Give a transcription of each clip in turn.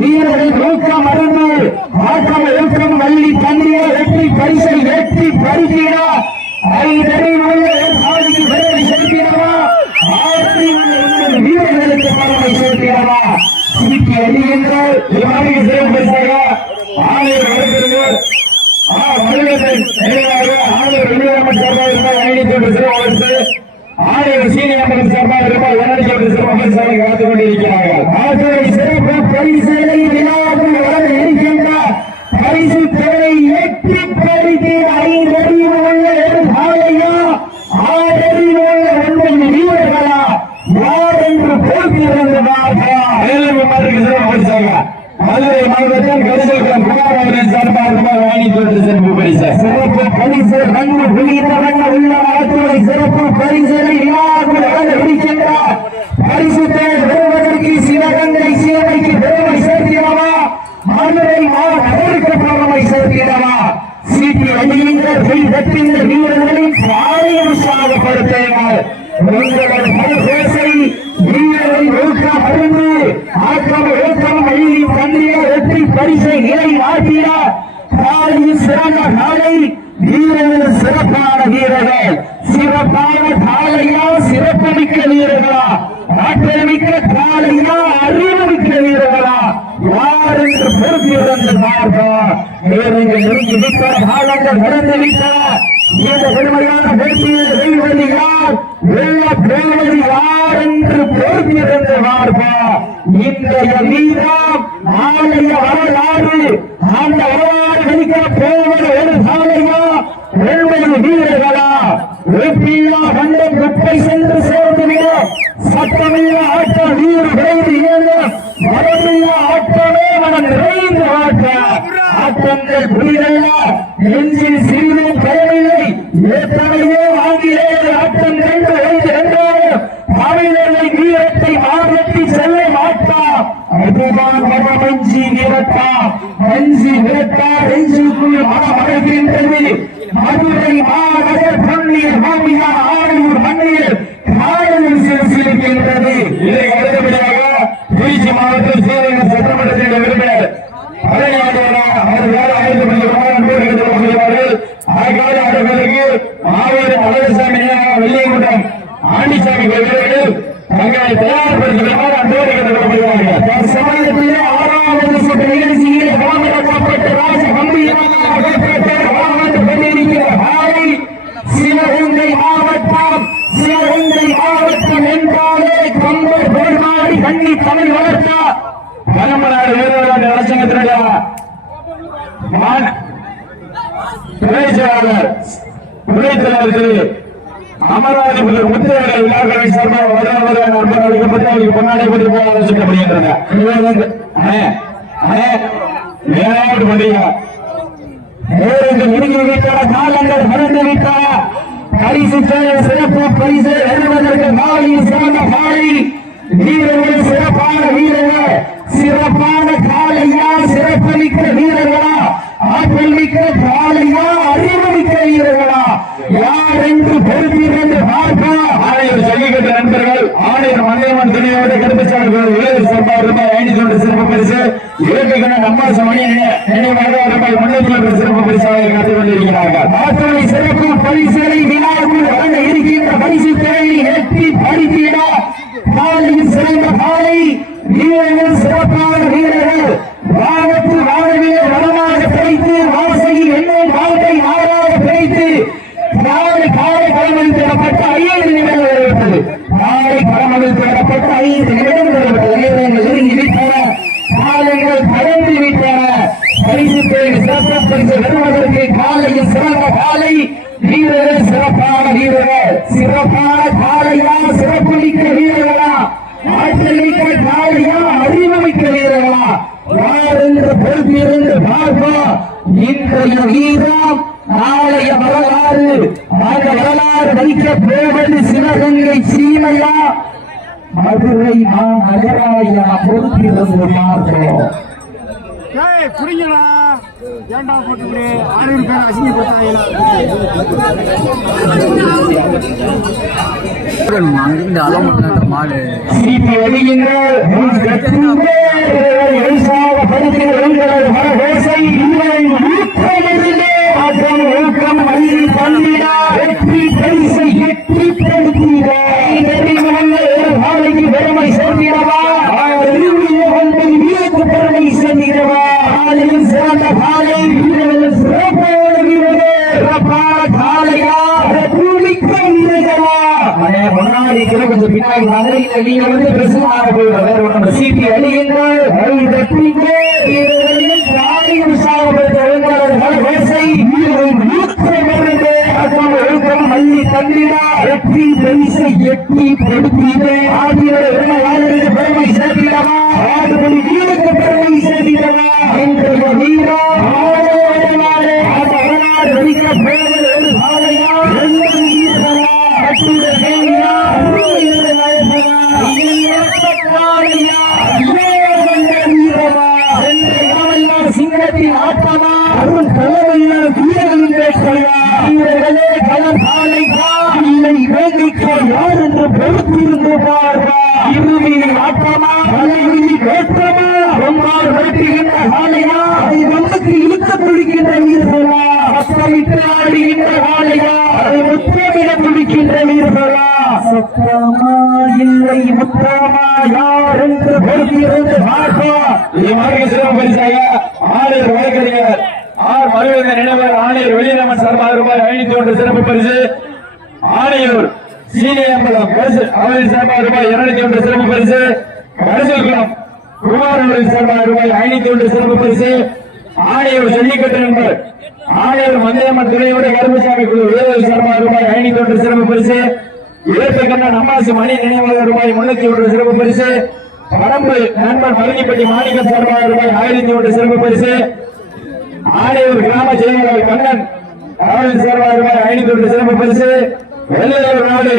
வீரர்கள் நோக்கம் மறந்து ஆக்கம் எழுக்கம் வள்ளி தண்ணியை வெற்றி பரிசை வெற்றி பரிசீடா சாதிக்கு பெருமை செலுத்திடவா வீரர்களுக்கு பெருமை செலுத்திடவா சிக்கி அடிகின்ற சிறப்பு பரிசாக ஆலயம் வருகிறது. ஆலயம் சார்பாக இருந்தால் 500 சிறப்பு ஆலயம் சீனியர் சார்பாக இருந்தால் 200 சிறப்பு பரிசாக காத்துக் கொண்டிருக்கிறார்கள். சிறப்பு பரிசுகளை விழாவில் வளர்ந்து இருக்கின்ற பரிசு தொகை வெற்றி பரிசு 5 உள்ள ஆலையா 6 உள்ள 9 வீரர்களா யார் என்று போட்டியிருந்தார்களா சிறப்பு பரிசாக மதுரை மாவட்டத்தில் கரிசல்குளம் குமார் அவர்களின் சார்பாக சிறப்பு பரிசு சிறப்பு பரிசு கண்ணு புலிந்த வண்ண உள்ள ஆற்றுரை சிறப்பு பரிசுகளை விழாவில் வளர்ந்து இருக்கின்ற பரிசு பெறுவதற்கு சிவகங்கை சேவைக்கு பெருமை சேர்த்திடவா மதுரை மாவட்டத்திற்கு பெருமை சேர்த்திடவா சீட்டி அணிகின்ற வெற்றிந்த வீரர்களின் பாரிய உற்சாகப்படுத்துங்கள். உங்களது மறுபேசை வீரரை ஊக்கம் அறிந்து ஆக்கம் ஊக்கம் அள்ளி தந்திர வெற்றி பரிசை நிலை ஆட்டிட காலையில் சிறந்த நாளை வீரர்கள் சிறப்பான வீரர்கள் சிறப்பான காலையா சிறப்புமிக்க வீரர்களா ஆற்றல் மிக்க காலையா அறிவுமிக்க வீரர்களா யார் என்று பொறுப்பிருந்து பார்ப்போம். நேரங்கள் நெருங்கி விட்டன காலங்கள் நடந்து விட்டன. இந்த பெருமையான போட்டியை வெல்வது யார் வெல்ல போவது யார் என்று பொறுப்பிருந்து பார்ப்போம். இன்றைய வீரம் நாளைய வரலாறு அந்த வரலாறு வெளிக்க போவது ஒரு சாலையா வெல்வது வீரர்களா வெற்றியா கண்டம் குப்பை சென்று சேர்ந்துவிட சட்டமில்ல ஆட்டம் வீர விரைந்து ஏழு மரமில்ல ஆட்டமே மனம் நிறைந்து ஆட்ட ஆட்டங்கள் புரிதல்ல நெஞ்சில் சிறிதும் பயனில்லை ஏற்கனவே ஆங்கிலேயர் ஆட்டம் 2 வயது 2 தமிழர்கள் வீரத்தை மாற்றி செல்ல மாட்டா அதுதான் மனமஞ்சி விரட்டா மஞ்சி விரட்டா நெஞ்சுக்குள் மனமடைகின்றது. மதுரை மாநகர் பொன்னியர் மாமியார் ஆணையூர் மண்ணில் காலையில் சிறப்பிக்கின்றது. இதை அடுத்தபடியாக திருச்சி மாவட்டம் சேலம் சட்டமன்றத்தின் உறுப்பினர் அவர் வேலை மாவட்ட அழகசாமி வெள்ளியங்குட்டம் ஆண்டிசாமி கோவில்களில் தங்களை தயார்படுத்துமாறு அன்போடு கேட்டுக்கொள்ளப்படுகிறார்கள். சமயத்தில் 6வது சுற்று நிகழ்ச்சியில் கலந்துகொள்ளப்பட்டு ராஜ கம்பீரமாக கொண்டிருக்கிற ஆலை சிவகங்கை மாவட்டம். சிவகங்கை மாவட்டம் என்றாலே கம்பர் பெருமாடி கண்ணி தமிழ் வளர்த்த பரம்பராடு வீரர்கள் நலசங்கத்தினுடைய துணைச்செயலாளர் துணைத்தலைவர் திரு அமராவதி முத்திரைகள் விழாக்களை சார்பாக அளிக்கப்பட்டு பொன்னாடை பற்றி போக ஆலோசிக்கப்படுகின்றன. மேலாட்டு பண்டிகை நெருங்கி விட்டன காலங்கள் மறந்து விட்டன. பரிசு சிறப்பு பரிசு எழுவதற்கு காலையில் சிறந்த காலை வீரர்கள் சிறப்பான வீரர்கள் சிறப்பான காலையா சிறப்புமிக்க வீரர்களா ஆற்றல் மிக்க காலையா அறிவு மிக்க வீரர்களா யார் என்று பொறுப்பிருந்து பார்ப்போம். ஆணையர் ஜல்லிக்கட்டு நண்பர்கள் ஆணையர் மன்னியம்மன் துணையோடு கருப்பசாமி ரூபாய் 500 சிறப்பு பரிசு இலக்கிய நம்மாச மணி நினைவாக ரூபாய் 300 சிறப்பு பரிசாக காத்துக் கொண்டிருக்கிறார்கள். ஆற்றலை சிறப்பு பரிசுகளை விழாவில் வழங்க இருக்கின்ற பரிசு தேவை எட்டி பரிசீட காலையில் வீரர்கள் சிறப்பான வீரர்கள் வானத்து வாழவே வளமாக கிடைத்து வாசையில் எண்ணெய் வாழ்க்கை நாளாக கிடைத்து நாளை காலை களமில் பெறப்பட்ட 5 நிமிடம் நிறைவேற்றது. நாளை களமில் பெறப்பட்ட 5 நிமிடம் நிறைவேற்ற காலங்கள் கடந்து விட்டன. பரிசு சிறப்பு பரிசு பெறுவதற்கு காலையில் சிறந்த காலை வீரர்கள் சிறப்பான வீரர்கள் சிறப்பான காலையா சிறப்பு மிக்க வீரர்களா ஆற்றல் மிக்க காலையா அறிவுமிக்க வீரர்களா யார் என்று பொறுப்பிருந்து பார்ப்போம். இன்றைய வீரம் நாளைய வரலாறு. அந்த வரலாறு வைக்க போவது சிவகங்கை சீமையா மதுரை நகராயா பொறுப்பிருந்து பார்ப்போம். புரியுங்களா? ஏண்டா போட்டு 6 பேர் அசிங்கப்பட்டாங்களா? அங்கிருந்து அளவு மாடு சிபி அடியுங்கள் ஊக்கம் வழி பண்ணிடா வெற்றி பரிசை எட்டி நாளைக்கு பெருமை சேர்ந்திடவா வீரத்து பெருமை சேர்ந்திடவா காலையில் சிறந்த காலை வீரர்கள் சிறப்போட வீரர்கள் சிறப்பான காலையா பூமிக்க வீரர்களா முன்னாடி கொஞ்சம் பின்னாடி மதுரையில் நீங்க வந்து பிரசனாக போயிடும். வேற ஒன்று சிபி அடியுங்கள் வீரர்களில் காலை உற்சாகப்படுத்த ஒழுங்காளர்கள் வரிசை ஒழுக்கம் மல்லி தந்திரா வெற்றி பரிசை எட்டி படுத்தீரே ஆகியோருக்கு பெருமை சேர்த்திடவா ஆடுபடி வீரருக்கு பெருமை சேர்த்திடவா இன்றைய வீரா அந்த வரலாறு வெடிக்க போவது ஒரு காலையா வீரர்களா சிங்கத்தின் ஆட்டமா அருண் தலைமையிலான வீரர்களின் வீரர்களே களம் காலைக்கா இல்லை வேலைக்கா யார் என்று பொறுத்திருந்து பார்வா இறுதியில் ஆட்டமா தலைவிதி வேற்றமா ரொம்பால் வெட்டுகின்ற காலையா அதை நமக்கு இழுக்க துடிக்கின்ற வீரர்களா சத்தமிட்டு ஆடுகின்ற காலையா அதை முத்தமிட துடிக்கின்ற வீரர்களா சத்தமா இல்லை முத்தமா யார் என்று பொறுத்திருந்து பார்ப்பா. சிறப்பு பரிசாக ஆணையர் வழக்கறிஞர் ஆர் மருவங்க நினைவர் ஆணையர் வெளிநமன் சார்பாக ரூபாய் 501 சிறப்பு பரிசு. ஆணையூர் சீனியம்பலம் அவரின் சார்பாக ரூபாய் 201 சிறப்பு பரிசு. கரிசல்குளம் குமார் அவரின் சார்பாக ரூபாய் 501 சிறப்பு பரிசு. ஆணையூர் ஜல்லிக்கட்டு நண்பர் ஆணையூர் மந்தையம்மன் துணையோட கருமசாமி குழு வீரர்கள் சார்பாக ரூபாய் 501 சிறப்பு பரிசு. இழப்பக்கண்ணன் அம்மாசு மணி நினைவாக ரூபாய் 301 சிறப்பு பரிசு. பரம்பு நண்பர் மருங்கிப்பட்டி மாணிக்க சார்பாக ரூபாய் 1001 சிறப்பு பரிசு. ஆணையூர் கிராம செயலாளர் கண்ணன் அவரின் சார்பாக ரூபாய் 501 சிறப்பு பரிசு. வெள்ளையூர் நாடு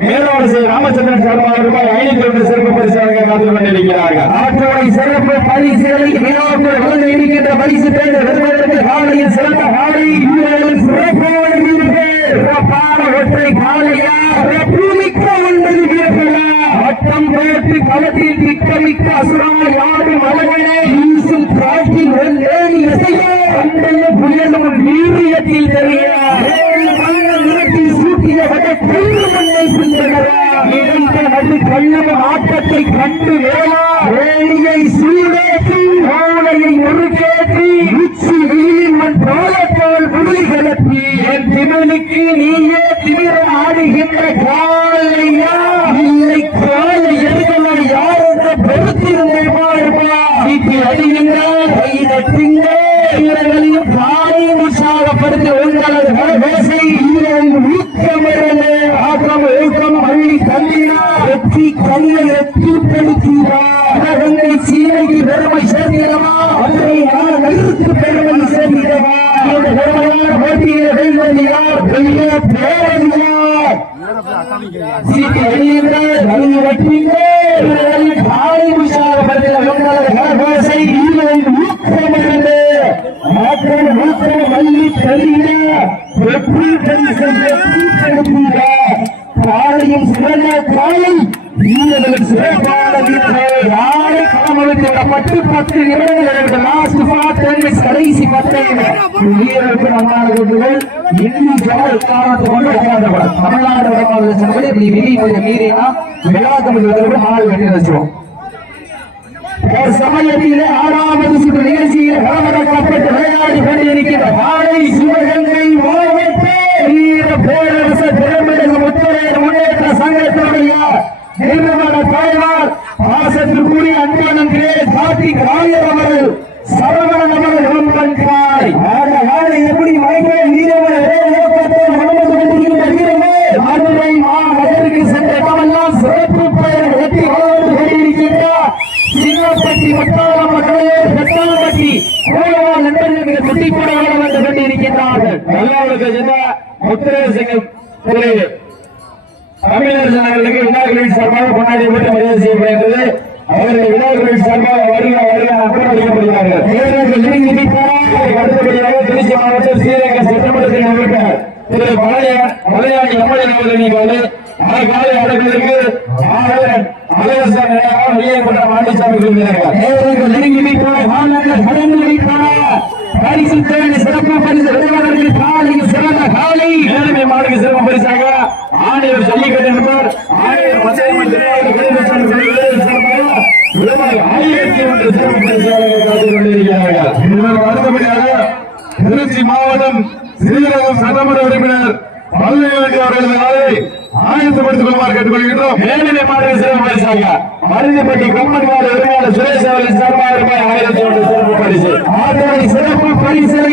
மேலோடு ராமச்சந்திரன் சார்பாக ரூபாய் 501 சிறப்பு பரிசாக காத்துக் கொண்டிருக்கிறார்கள். ஆற்றோடை சிறப்பு பரிசுகளை விழாக்கள் வழங்க இருக்கின்ற பரிசு பெறுவதற்கு காலையில் சிறந்த காலை வீரர்கள் சிறப்போடு வீரர்கள் சிறப்பான ஒற்றை காலையா பூமிக்க 9 வீரர்களா வட்டம் போட்டு களத்தில் திட்டமிக்க அசுரா யாரும் அழகனே வீசும் காற்றில் ஏறி இசைய அண்டைய புயலும் வீரியத்தில் தெரிகிறார் நிறத்தில் சூட்டிய மண்ணை கண்ணம் ஆட்டத்தை கண்டு வேளா வேலியை சூடேற்றி ஓலையை முறுக்கேற்றி உச்சி வீலின் மண் போலத்தோல் புலி கிளப்பி என் திமிழுக்கு நீயே திமிரம் ஆடுகின்ற காலையா இல்லை காலை எதிர்களை யார் என்ற பொறுத்திருந்தேமா சீட்டி அடிகின்ற கைதட்டுங்க வீரர்களையும் காலை உற்சாகப்படுத்தி உங்களது பேசை வீரரின் ஊக்கமிருந்து ஆக்கம் ஊக்கம் அள்ளி தந்தினா வெற்றி கல்லை எத்திப்படுத்தீரா சீனைக்கு பெருமை சேர்ந்திடவா அவரை யார் நகருக்கு பெருமை சேர்ந்திடவா பெருமையான போட்டியை வெல்வது யார் பெரிய பேரறிஞர் சீட்டி அடியுங்கள் நல்ல வெற்றிங்க காலை உற்சாகப்படுத்தின உங்களது பேசை வீரரின் ஊக்கமிருந்து ஆக்கம் ஊக்கம் அள்ளி தந்தினா வெற்றி பரிசை எத்திப்படுத்தீரா காலையும் சிறந்த காலை வீரர்கள் சிறப்பான வீரர்கள் யாரை களமளித்து விடப்பட்டு 10 நிமிடங்கள் லாஸ்ட் 10 மினிட்ஸ் கடைசி 10 வீரருக்கு நம்மாளர்கள் இந்தி ஜால் காரணத்தை கொண்டு விளையாடப்படும் தமிழ்நாடு வடமாநில சபை இப்படி விதிமுறை மீறினா விளையாட்டு மாறு கட்டி வச்சிருவோம் ஒரு சமயத்திலே 6வது சுற்று நிகழ்ச்சியில் களமிறக்கப்பட்டு விளையாடி கொண்டிருக்கிற மாலை சிவகங்கை மாவட்ட வீர பேரரச திறமிடகு முத்தரையர் முன்னேற்ற சங்கத்தினுடைய நிறுவன தலைவர் பாசத்திற்குரிய அன்பனன் கார்த்திக் ராயர் அவர்கள் சரவணன் அவர்கள் விரும்பன்றாய் எப்படி மைக்கேல் வீரர்கள் மதுரை மாநகருக்கு சென்ற இடமெல்லாம் சிறப்பு பெயர் வெற்றி வளர்ந்து கொண்டிருக்கின்றார் சின்னப்பட்டி வட்டாரம் பெட்டாம்பட்டி கோலவால் நண்பர்கள் சுட்டி கூட வந்து கொண்டிருக்கின்றார்கள் நல்லவர்களுக்கு முத்திரேசங்கம் தமிழர் ஜனங்களுக்கு விழாக்களின் சார்பாக கொண்டாடி போட்டு மரியாதை செய்யப்படுகிறது அவர்கள் விழாக்களின் சார்பாக வருக அளிக்கப்படுகிறார்கள் அடுத்தபடியாக திருச்சி மாவட்டம் ஸ்ரீரங்க சட்டமன்றத்தின் உறுப்பினர் திரு மலையாளி எம்எல்ஏ அவர்கள் காலை அடைவதற்கு வெளியேற்ற மாநிலசாமி சிறப்பு பரிசு விளையாடலுக்கு காலையில் சிறந்த காலை மேலுமை மாடுக்கு சிறப்பு பரிசாக ஆணையர் ஜல்லிக்கட்டு என்பவர் ஆணையர் 1001 சிறப்பு பரிசாக காத்துக் கொண்டிருக்கிறார்கள். அடுத்தபடியாக திருச்சி மாவட்டம் ஸ்ரீரங்கம் சட்டமன்ற உறுப்பினர் பல்வேறு அவர்களை ஆயத்தப்படுத்திக் கொள்ளுமாறு கேட்டுக்கொள்கின்றோம். மேல்நிலை மாநில சிறப்பு பரிசாக மருந்துப்பட்டி கொம்மன் மாடு உரிமையாளர் சுரேஷ் அவர்கள் சார்பாக ரூபாய் 1001 சிறப்பு பரிசு. ஆதரவை சிறப்பு பரிசனை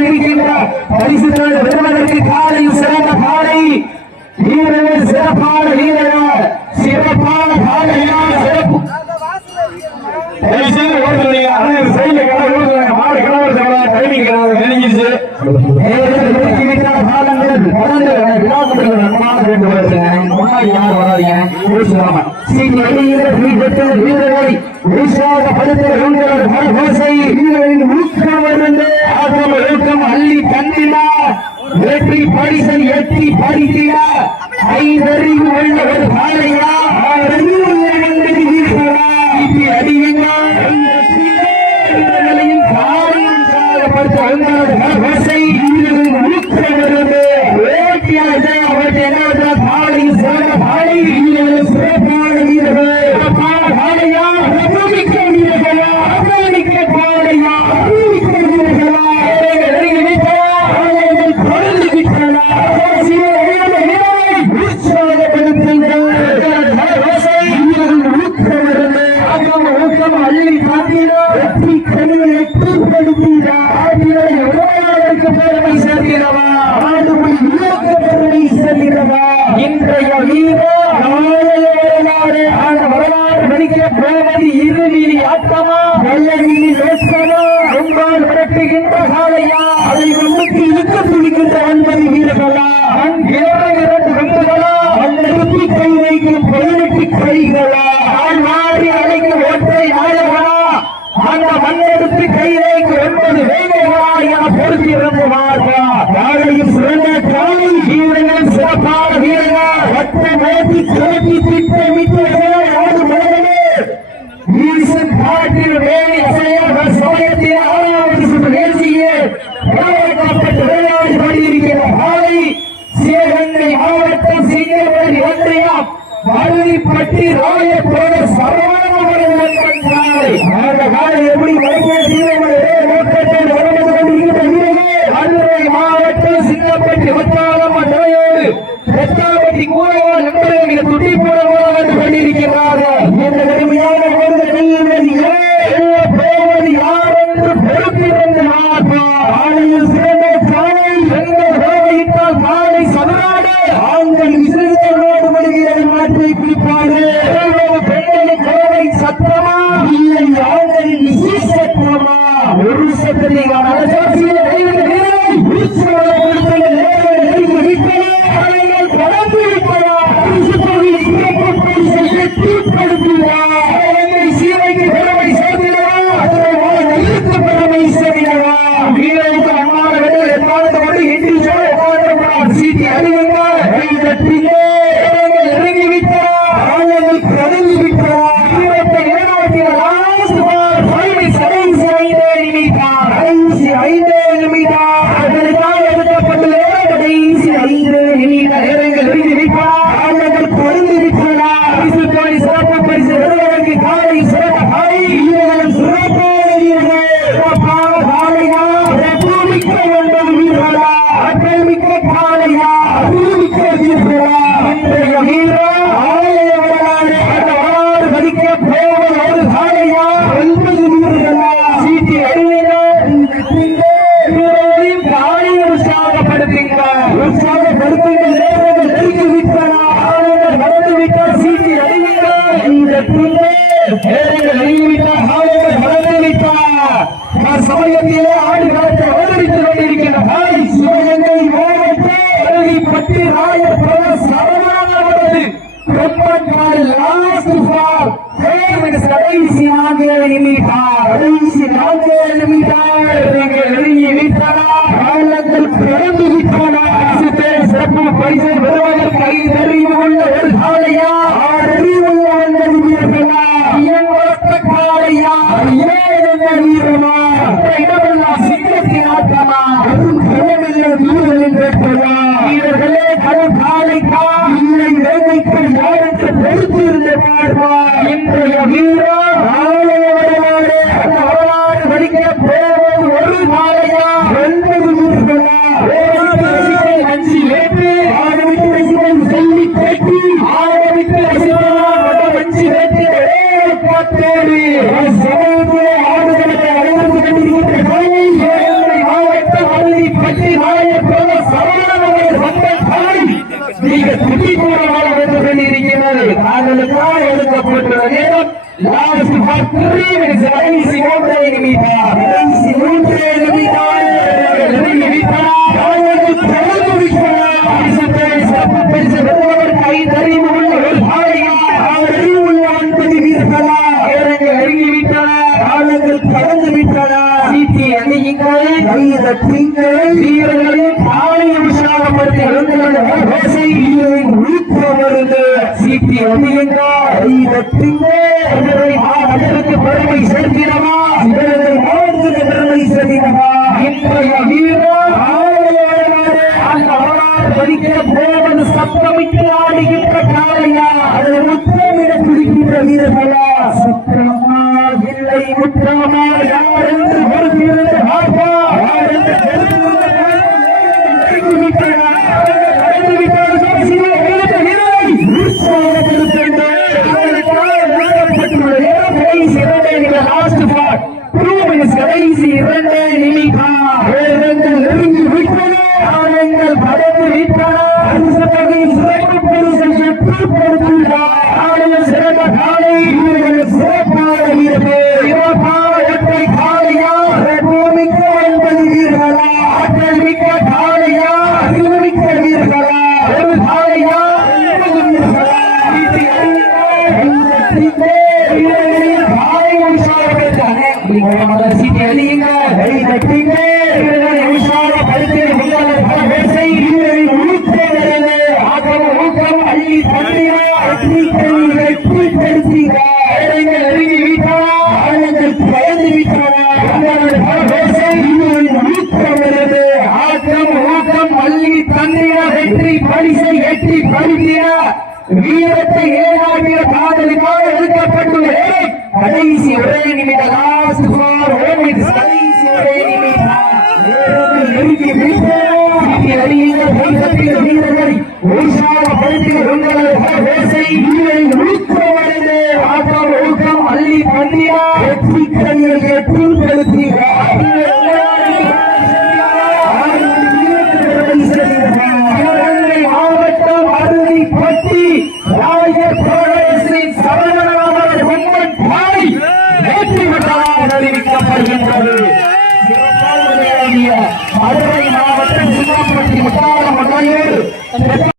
இருக்கின்ற பரிசு பெறுவதற்கு காலையில் சிறந்த காலை வீரர்கள் சிறப்பான வீரர்கள் சிறப்பான காலையா சிறப்பு மாடு கிளம்புறது டைமிங் நெருங்கிருச்சு. அள்ளி தந்தினா வெற்றி பரிசல் எட்டி பறித்திட ஐந்தறிவு உள்ள ஒரு காலையா இன்றைய வரலாறு மணிக்க போவது இருநீதி ஆட்டமா வெள்ளநீதி வேஸ்கமா உங்களால் விரட்டுகின்ற காலையா அதை முன்னுக்கு இழுக்க துடிக்கின்ற 9 வீரர்களா 2 கண்டுகளா நிறுத்தி கை வைக்கும் 18 கைகளா மாறி அழைக்கும் ஒற்றை நாயகனா அந்த மண்ணெடுத்து கை வைக்கும் 9 வேலைகளா என பொருத்தி இறங்குவார்களா காலையும் சிறந்த காலை வீரர்கள் சிறப்பான வீரர்கள் ஒற்றை மோதி கிளப்பி திட்டமிட்டு ஈசன் காட்டில் வேலை சமயத்தில் 6வது சுற்று நிகழ்ச்சியில் விளையாடி கொண்டிருக்கிற காலை சிவகங்கை மாவட்டம் சிங்கப்பட்டி ஒன்றியம் மருதிப்பட்டி ராயப்போட சரவணன் அந்த காலை எப்படி மதுரை மாவட்டம் சிங்கப்பட்டி ஒற்றாலம் பெத்தாம்பட்டி கூறவாள் நண்பர்கள் துட்டி போட வந்து கொண்டிருக்கிறார்கள். இந்த கடுமையான போவது யார் என்று பொறுத்திருந்து காலையில் சிறந்த காலை எங்கள் கோவையிட்டால் காலை சதுராடு ஆண்கள் விசிறிகளோடு வருகிறது மாற்றை பிடிப்பாடு பெண்களின் கோவை சத்தமா இல்லை ஆண்களின் விசிறி சத்தமா ஒரு சத்தத்தை இறங்கிவிட்டார் கடந்து விட்டார் ஏழைகள் நெருங்கிவிட்டார், காலைகள் வளர்ந்துவிட்டார். சமயத்திலே ஆடு காலத்தை அவதரித்துக் கொண்டிருக்கின்ற காலை சிவகங்கை மாவட்ட அருவிப்பட்டி ராயபுர சரவணனவரது கொம்பன்கால் லாஸ்ட் ஃபார் கடைசி 4 நிமிடம் நெருங்கி விட்டன. காலங்கள் பிறந்து விட்டன. சிறப்பு பரிசை பெறுவதற்கு 5 அறிவு உள்ள ஒரு காளையா, 6 அறிவு உள்ள 9 வீரர்களா, இயங்குவத்த காளையா, 7 வீரமா, இடமெல்லாம் சிங்கத்தின் ஆட்டமா, வெறும் களமில்லை வீரர்களின் வேட்டையா. வீரர்களே கரும் காளைக்கா இல்லை வேலைக்கள் யாருக்கு பொறுத்திருந்த பார்வா. இன்றைய வீரா வரலாறு அந்த வரலாறு வடிக்க போவது ஒரு காளையா, 9 வீரர்களா, அஞ்சு வேட்டு ஆரம்பித்து ரசிகன் சொல்லி பேட்டி ஆரம்பித்து ரசிகன் அஞ்சு வேட்டு காத்தோடு சமூகத்திலே ஆடுகளத்தை அடைந்து கொண்டிருக்கின்ற காலை ஏழை மாவட்டம் அருவிப்பட்டி ராயபுர சரவணனவரது வந்த காலை மிக துடிப்புறமாக வந்து கொண்டிருக்கிறது. காதலுக்காக எடுக்கப்பட்டுள்ள நேரம் லாஸ்ட் ஃபார் 3 minutes. கடைசி 3 நிமிடம் நெருங்கி விட்டார். வீரர்களின் காலை உற்சாகப்படுத்தி சீட்டி மாவட்டத்திற்கு பெருமை சேர்க்கிறவா, மாவட்டத்திற்கு பெருமை சேர்க்கிறவா. இன்றைய வீரர் அந்த வரலாறு பதிக்க போவது சப்தமிட்டு ஆடுகின்ற காலையா, அது முத்திரமிட பிடிக்கின்ற வீரர்களா, சுத்திரமா இல்லை முத்திரமா யார் என்று பொறுத்திருந்து பார்ப்பா. கடைசி 2 நிமிடம் நெருங்கி விட்டன. ஆனங்கள் படந்து விட்டன. சிறப்பு பரிசை பெற்றுப்படுத்தினார். ஆனங்கள் சிறந்த காலை சிறப்பான வீரர்கள், சிறப்பான ஒற்றை காலையா, பூமிக்க 9 வீரர்களா, ஆற்றல் மிக்க காலையா, அறிவுமிக்க வீரர்களா, ஒரு காலையா, 9 வீரர்களா. சீட்டி அழியுங்க, ஊக்கம் அள்ளி தண்ணீரா நெருங்கி விட்டார்கள், பயந்து விட்டார்கள். ஆக்கம் ஊக்கம் அள்ளி தண்ணீரா வெற்றி பரிசை எட்டி படுத்தின வீரத்தை ஏகாட்டிய காதலுக்காக எடுக்கப்பட்டுள்ள கடைசி 1 நிமிடம் லாஸ்ட் ஃபார் 1 minute. கடைசி 1 நிமிடம் நெருங்கி வீரர்களை உற்சாகப்படுத்திய உங்களது பேசை ஊக்கமடைந்து ஆக்கம் ஊக்கம் அள்ளி பந்தியா வெற்றி கையில் மாவட்டம் அருவிப்பட்டி ராயபுர சரவணனவரது கொம்பன் காலை வெற்றி பெற்றதாக அறிவிக்கப்படுகின்றது. மதுரை மாவட்டம் சிவாப்பட்டி முத்தாரம்